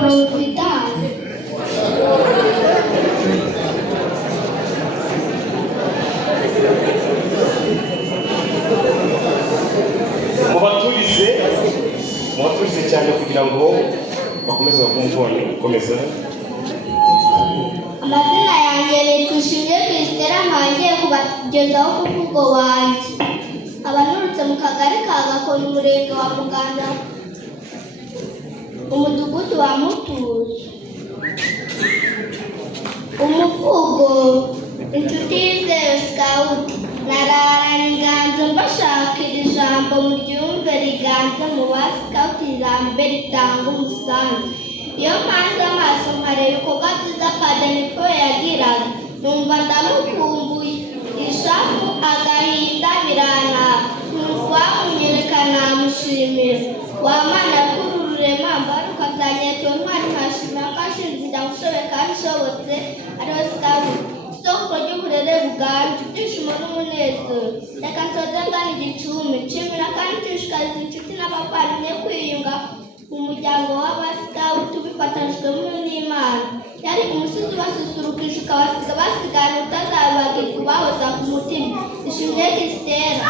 Providence. Mubaturize cyane kugira ngo bakomeze bakumvone komeza. Amazina yanjye nitwa Ishimwe Christella, ntangiye kubagezaho umuvugo wanjye. Abanurutse mu kagari ka Gakondo, umurenge wa Muganda, umudugudu wa Mutuzo. Umuvugo: inshuti yizewe Scout. Nararanye inganzo mbashakira ijambo muryumve riganze mu ba Scout, ijambo ritanga umusanzu. Iyo mpanze amaso nkareba ibikorwa byiza Padiri Paul yagiraga, numva ndamukumbuye. Ishavu agahinda birantaka, numva wamunyereka namushimira. Wamana kuri ururema mbaruka byanyeretse ntwari nkashimira ko ashinzira gushoboye kandi ishobotse ariwe Scout, isoko ry'uburere buganje, ibyishimo n'umunezero. Reka nsoze ngana igicumbi nshimira kandi nshishikariza inshuti n'abavandimwe kwiyunga mu muryango w'Aba-Scout bifatanyijwemo n'Imana. Yari umusizi ubasusurukije ukabasiga basigana utazabibagirwa ubahoza ku mutima. Ishimwe Christella.